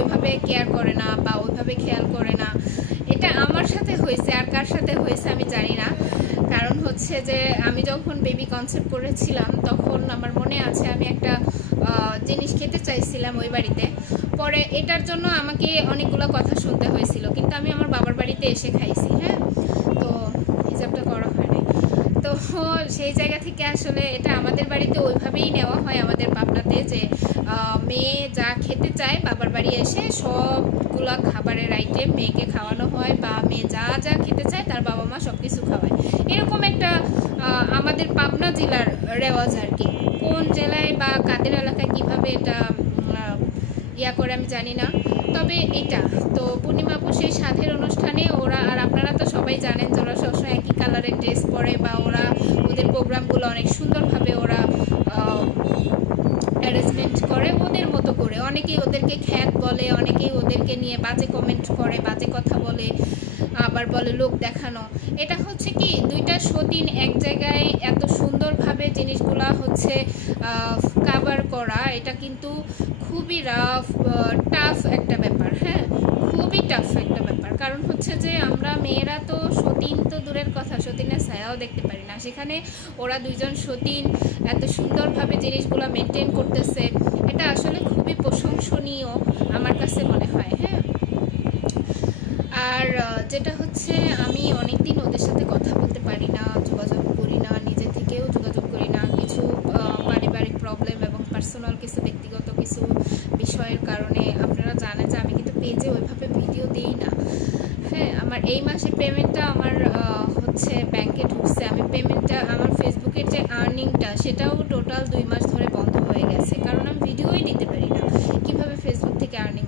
ওইভাবে কেয়ার করে না বা ওইভাবে খেয়াল করে না। এটা আমার সাথে হয়েছে, আর কার সাথে হয়েছে আমি জানি না। কারণ হচ্ছে যে আমি যখন বেবি কনসেপ্ট করেছিলাম তখন আমার মনে আছে আমি একটা জিনিস খেতে চাইছিলাম ওই বাড়িতে, পরে এটার জন্য আমাকে অনেকগুলো কথা শুনতে হয়েছিল, কিন্তু আমি আমার বাবার বাড়িতে এসে খাইছি। হ্যাঁ, তো হিসাবটা করা হয় নাই। তো সেই জায়গা থেকে আসলে এটা আমাদের বাড়িতে ওইভাবেই নেওয়া হয় আমাদের পাবনাতে, যে মেয়ে যা খেতে চায় বাবার বাড়ি এসে সবগুলা খাবারের আইটেম মেয়েকে খাওয়ানো হয়, বা মেয়ে যা যা খেতে চায় তার বাবা মা সব কিছু খাওয়ায়। এরকম একটা আমাদের পাবনা জেলার রেওয়াজ আর কি। কোন জেলায় বা কাদের এলাকায় কীভাবে এটা ইয়া করে আমি জানি না, তবে এটা তো পূর্ণিমা আপু সেই সাধের অনুষ্ঠানে ওরা, আর আপনারা তো সবাই জানেন যে ওরা সবসময় একই কালারের ড্রেস পরে, বা ওরা ওদের প্রোগ্রামগুলো অনেক সুন্দরভাবে ওরা অ্যারেঞ্জমেন্ট করে ওদের মতো করে। অনেকেই ওদেরকে খ্যাত বলে, অনেকেই ওদেরকে নিয়ে বাজে কমেন্ট করে, বাজে কথা বলে, আবার বলে লোক দেখানো। এটা হচ্ছে কি দুইটা সতীন এক জায়গায় এত সুন্দরভাবে জিনিসগুলা হচ্ছে কাভার করা, এটা কিন্তু খুবই টাফ একটা ব্যাপার। হ্যাঁ, খুবই টাফ একটা ব্যাপার। কারণ হচ্ছে যে আমরা মেয়েরা তো সতীন তো দূরের কথা, সতীনের ছায়াও দেখতে পারি না, সেখানে ওরা দুইজন সতীন এত সুন্দরভাবে জিনিসগুলো মেনটেন করতেছে, এটা আসলে খুবই প্রশংসনীয় আমার কাছে মনে হয়। হ্যাঁ, আর যেটা হচ্ছে আমি অনেকদিন ওদের সাথে কথা বলতে পারি না, যোগাযোগ করি না, নিজে থেকেও যোগাযোগ করি না, কিছু পারিবারিক প্রবলেম এবং পার্সোনাল কিছু ব্যক্তিগত কিছু বিষয়ের কারণে। আপনারা জানেন যে আমি কিন্তু পেজে ওইভাবে ভিডিও দিই না। হ্যাঁ, আমার এই মাসে পেমেন্টটা আমার হচ্ছে ব্যাংকে ঢুকছে, আমি পেমেন্টটা আমার ফেসবুকের যে আর্নিংটা সেটাও টোটাল 2 মাস ধরে বন্ধ হয়ে গেছে, কারণ আমি ভিডিওই দিতে পারি না। কিভাবে ফেসবুক থেকে আর্নিং